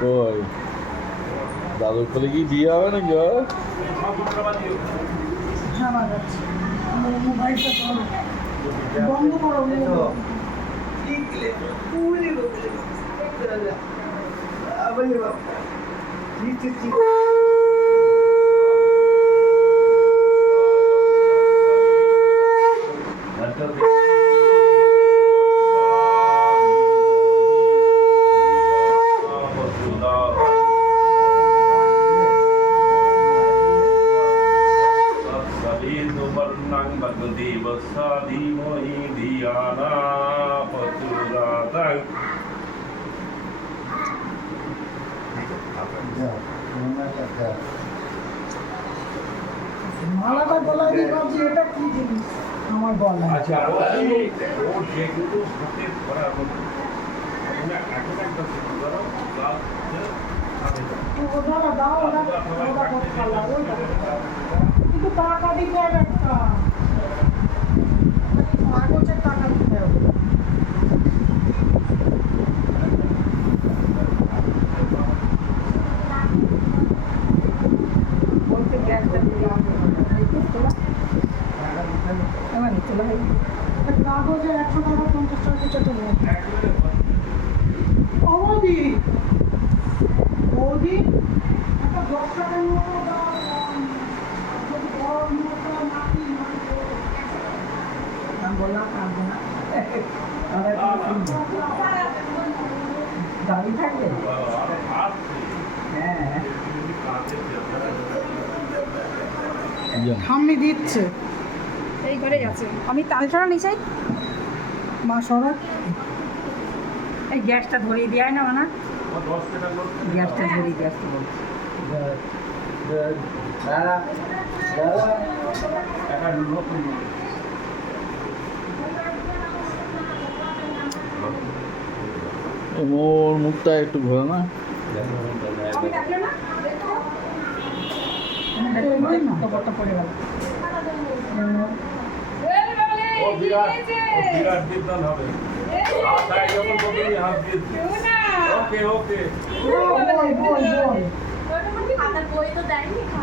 কই দাদুর কোলে কি বিয়ে হবে নাকি বন্ধ করো মালাটা গলায় দিয়ে ভাবছি এটা কি জিনিস আমার গলা। আচ্ছা ও যেগুলো হাতে করা কিন্তু টাকা দিতে হবে একটা কাগজের টাকা দিতে হবে। কাগজের 100 টাকা 50 টাকা কিছু তো নেই। বৌদি বৌদি একটা 10 টাকার মতো দাও, যদি বড় মতো মাটি আমি বললাম কাঁদবো না দাবি থাকবে। হ্যাঁ ঠাম্মি দিচ্ছে এই ঘরেই আছে। আমি তাল ছড়া নিচাই মা সরাত এই গ্যাসটা ধরিয়ে দেয় না না গ্যাসটা ধরিয়ে গ্যাসটা বলছি ওর মুখটা একটু ঘোরে না আমি ডাকলে না খবরটা পড়ে গেল। বিরাট বিদ্যান হবে তাই যখন প্রথমে হাত দিয়েছি ওকে ওকে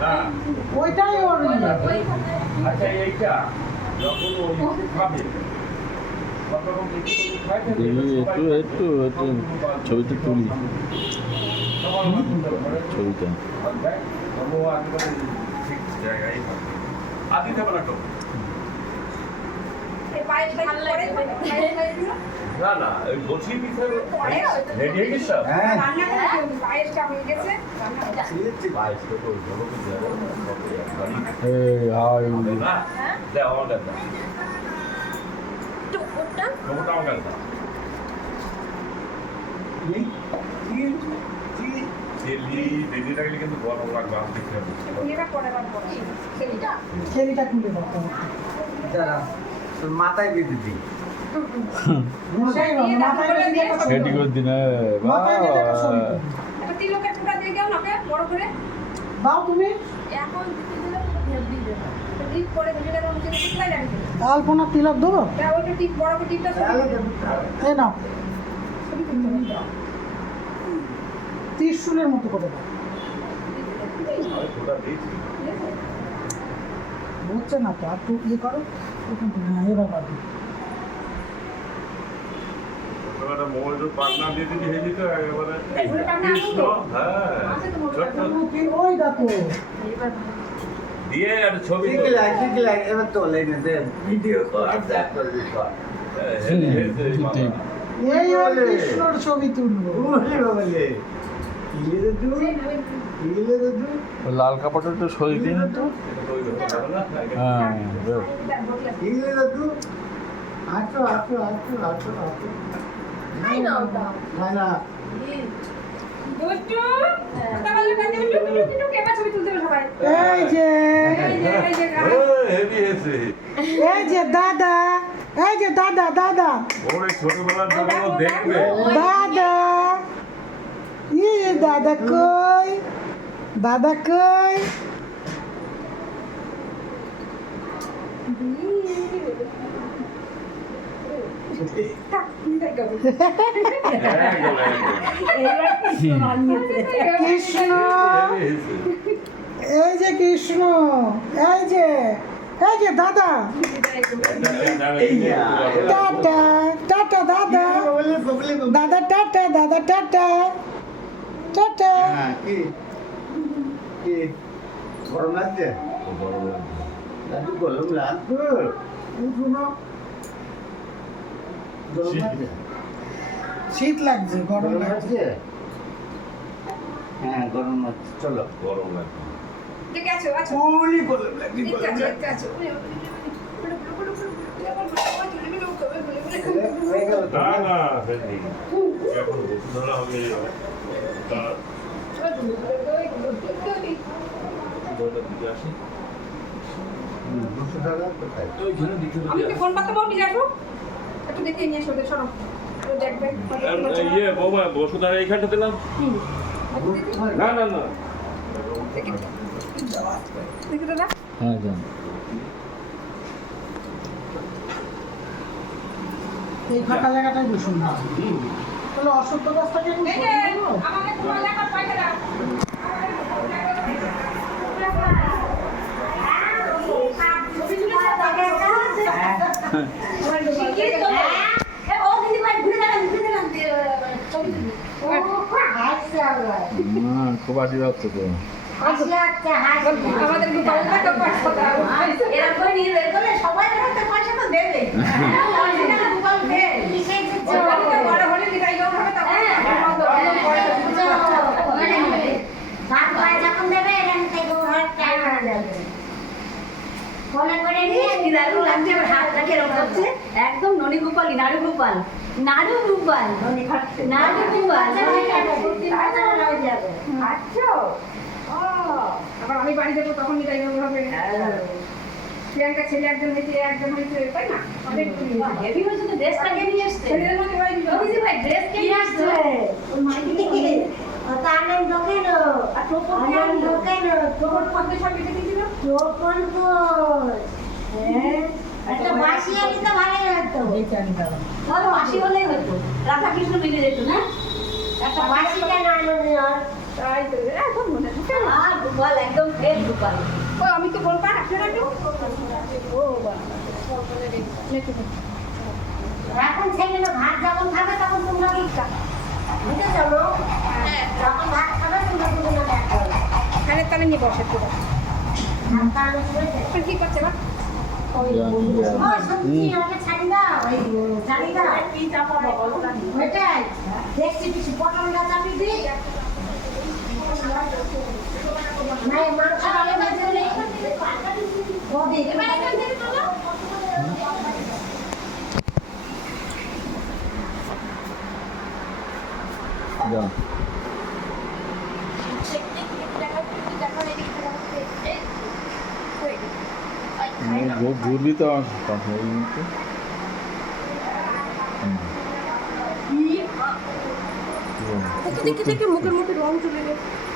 না ওইটাই ওর আচ্ছা এইটা যখন ওই খাবে দেখি একটু একটু একটু ছবিটা তুলি ছবিটা ঠিক জায়গায় আদি দেবো না তো না না ওই বলছি পিছনে রেডি হয়ে গেছে হ্যাঁ পায়েসটা হয়ে গেছে এই হাই না দে আমার কাছে ওটা আমার কাছে চিলি দিদিটা গেলে কিন্তু গরম লাগবে আমি দেখতে হবে এটা পরে বার পরে ছেলেটা ছেলেটা খুলে দেখো মাথায় বেঁধে দিই সেটি করে দিনে বাবা একটা তিলকের টুকরা দিয়ে দাও না বড় করে দাও তুমি এখন টিপ করে দিলে আমি চিনি কোথায় রাখি আলপনা তিলক দেবো ওইটা টিপ বড় করে টিপটা এই নাও ত্রিশূলের মতো করে দাও বুঝছে না তো আর একটু ইয়ে করো হ্যাঁ এবার বাদ দিই। মোবাইল পার্টনার দিয়ে দিদি হয়ে যেত একেবারে কৃষ্ণ হ্যাঁ ছোট্ট ওই দেখো দিয়ে একটা ছবি ঠিক লাগে এবার তো লাইনে দেন ভিডিও কর দেখ করবি কর এই আর কৃষ্ণর ছবি তুলবো বলে ইলে দু লাল কাপড়টা একটু সরিয়ে দিন তো হ্যাঁ ইলে দু আটো আটো আটো আটো আটো না দুষ্টু সকালে কাজে টুকটুক কেবা ছবি তুলতে হবে সবাই এই যে হেভি হয়েছে এই যে দাদা এই যে দাদা দাদা ওরে ছোটবেলার যখন দেখবে দাদা দাদা কই দাদা কই এইবার কৃষ্ণ বানিয়েছে। কৃষ্ণ এই যে কৃষ্ণ এই যে দাদা টাটা টাটা দাদা দাদা টাটা দাদা টাটা টাটা হ্যাঁ, কি গরম লাগছে দাদু গরম লাগছে গরম লাগছে শীত লাগছে গরম গরম লাগছে লাগছে হ্যাঁ গরম লাগছে চলো গরম লাগে ঠিক আছে আচ্ছা ওলি গরম লাগছে ঠিক গরম আছে লাগছে ঠিক আছে হয়ে গেল তো না না হয়নি। এখন বসুন্ধরা হবে তার বসুন্ধরাটার দিকে আসি বসুন্ধরা কোথায় ওইখানে দিতে আমি কি ফোন পাতে বলবি যাবো একটু দেখে নিয়ে এসো ওদের সরো দেখবে ইয়ে বৌমা বসুন্ধরা এইখানটা দিলাম না না না দেখে দাদা হ্যাঁ যান এই ফাঁকা জায়গাটাই বসুন না তাহলে অসত্য রাস্তাকে এই যে আমাকে তোমার লেখা পয়সা দাও খুব আশীর্বাদ তো তো আমাদের গোপালদাকে পয়সা দাও এরকম নিয়ে বের করলে সবাই হাতে পয়সা তো দেবে গোপাল দে বড় হলে নিতাই গো হবে তখন ভাত খাওয়া যখন দেবে এখান থেকে ঘর টাইম হয়ে যাবে ফোনে করে নিয়ে দারুণ লাগছে আমার হাত রাখে এরকম করছে একদম ননি গোপাল নাড়ু গোপাল নাড়ু গোপাল নাড়ু গোপাল হয়ে যাবে আচ্ছা ও আবার আমি বাড়ি যাবো তখন নিতাই গো হবে প্রিয়াঙ্কা ছেলে একজন হয়েছে তাই না অনেক হেভি হয়েছে তো ড্রেসটাকে নিয়ে এসছে ছেলেদের মধ্যে বাড়ি অভিজিৎ ভাই ড্রেস কে নিয়ে আসছে তার নাম দোকান আর টোপন দোকান তোর পদ্মে সব লিখে দিয়েছিল টোপন একটা বাসি আনি তো ভালোই হতো তাহলে বাসি হলেই হতো রাধাকৃষ্ণ মিলে যেত না একটা বাসি কেন আনন্দ আর তাই তো এখন মনে থাকে আর গোপাল একদম ফের গোপাল ও আমি তো বলবো রাখতে রাখো ও বাবা এখন ছেলে ভাত যখন খাবে তখন তোমরা বুঝতে চলো যখন ভাত খাবে তোমরা দুজনে দেখা করবে খানের তালে নিয়ে বসে তো এখন কি করছে বা ও সত্যি আমাকে ছাড়ি দাও ছাড়ি দাও কি চাপা বলো না ওইটাই দেখছি কিছু পটলটা চাপি দিই না মাংস আলু ভাজি হলে বদি এবার এখান থেকে চলো যান ঘুরবি তো কথা এই মুহূর্তে দেখে দেখে মুখের মধ্যে রং চলে গেছে